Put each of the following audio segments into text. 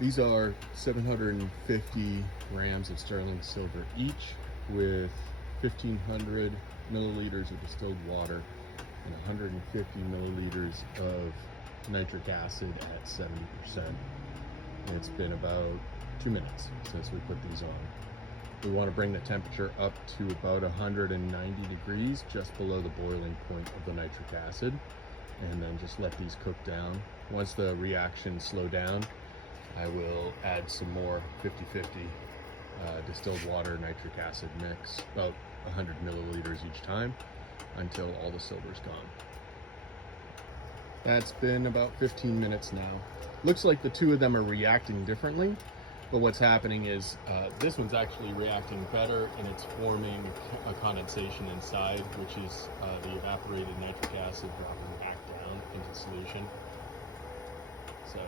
These are 750 grams of sterling silver each, with 1,500 milliliters of distilled water and 150 milliliters of nitric acid at 70%. And it's been about 2 minutes since we put these on. We want to bring the temperature up to about 190 degrees, just below the boiling point of the nitric acid, and then just let these cook down. Once the reactions slow down, I will add some more 50-50 distilled water nitric acid mix, about 100 milliliters each time, until all the silver's gone. That's been about 15 minutes now. Looks like the two of them are reacting differently, but what's happening is this one's actually reacting better, and it's forming a condensation inside, which is the evaporated nitric acid dropping back down into solution. So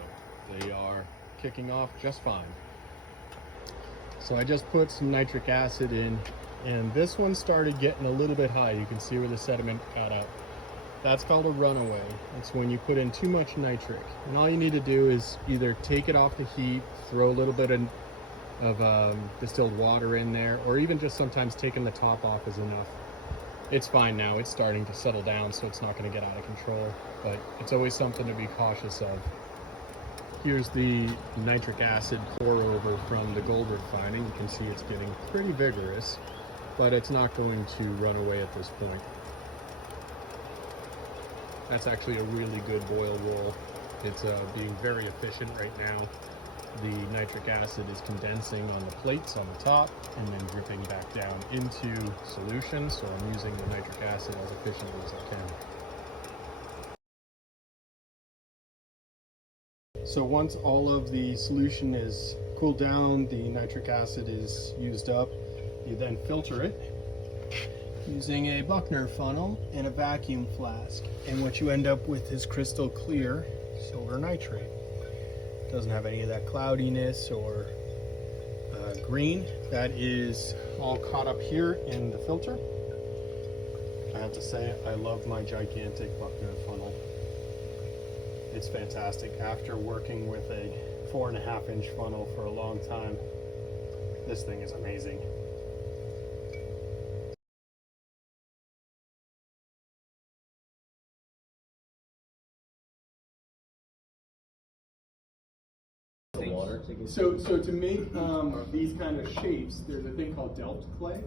they are kicking off just fine. So I just put some nitric acid in, and this one started getting a little bit high. You can see where the sediment got up. That's called a runaway. It's when you put in too much nitric. And all you need to do is either take it off the heat, throw a little bit of distilled water in there, or even just sometimes taking the top off is enough. It's fine now. It's starting to settle down, so it's not going to get out of control. But it's always something to be cautious of. Here's the nitric acid pour over from the gold refining. You can see it's getting pretty vigorous, but it's not going to run away at this point. That's actually a really good boil roll. It's being very efficient right now. The nitric acid is condensing on the plates on the top and then dripping back down into solution, so I'm using the nitric acid as efficiently as I can. So once all of the solution is cooled down, the nitric acid is used up, you then filter it using a Buckner funnel and a vacuum flask. And what you end up with is crystal clear silver nitrate. It doesn't have any of that cloudiness or green. That is all caught up here in the filter. I have to say, I love my gigantic Buckner funnel. It's fantastic. After working with a 4.5-inch funnel for a long time, this thing is amazing. So to make these kind of shapes, there's a thing called Delft clay,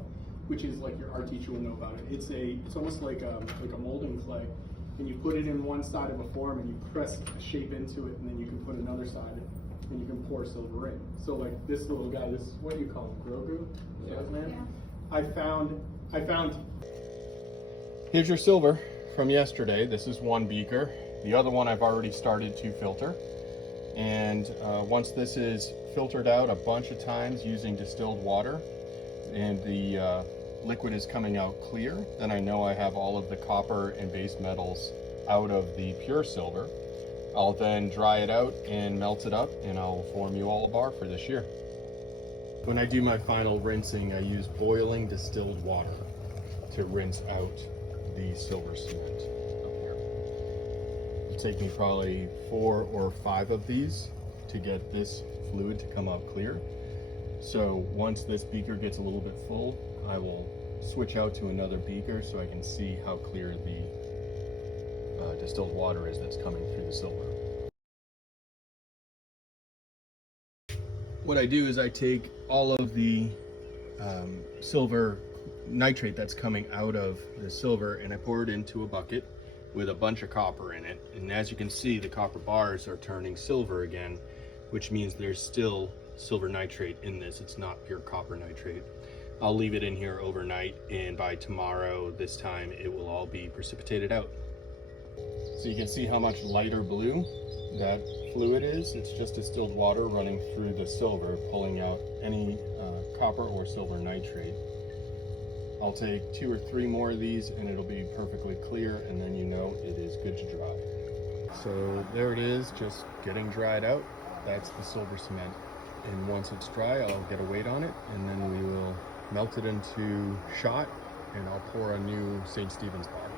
which is like your art teacher will know about it. It's almost like a molding clay, and you put it in one side of a form and you press a shape into it, and then you can put another side and you can pour silver in. So like this little guy, this is what you call him, Grogu? Yeah. Man? I found. Here's your silver from yesterday. This is one beaker. The other one I've already started to filter. And once this is filtered out a bunch of times using distilled water and the liquid is coming out clear, then I know I have all of the copper and base metals out of the pure silver. I'll then dry it out and melt it up, and I'll form you all a bar for this year. When I do my final rinsing, I use boiling distilled water to rinse out the silver cement. It'll take me probably 4 or 5 of these to get this fluid to come out clear. So once this beaker gets a little bit full, I will switch out to another beaker so I can see how clear the distilled water is that's coming through the silver. What I do is I take all of the silver nitrate that's coming out of the silver and I pour it into a bucket with a bunch of copper in it. And as you can see, the copper bars are turning silver again, which means there's still silver nitrate in this. It's not pure copper nitrate. I'll leave it in here overnight, and by tomorrow this time it will all be precipitated out. So you can see how much lighter blue that fluid is. It's just distilled water running through the silver, pulling out any copper or silver nitrate. I'll take 2 or 3 more of these and it'll be perfectly clear, and then you know it is good to dry. So there it is, just getting dried out. That's the silver cement. And once it's dry, I'll get a weight on it, and then we will melt it into shot, and I'll pour a new St. Stephen's bar.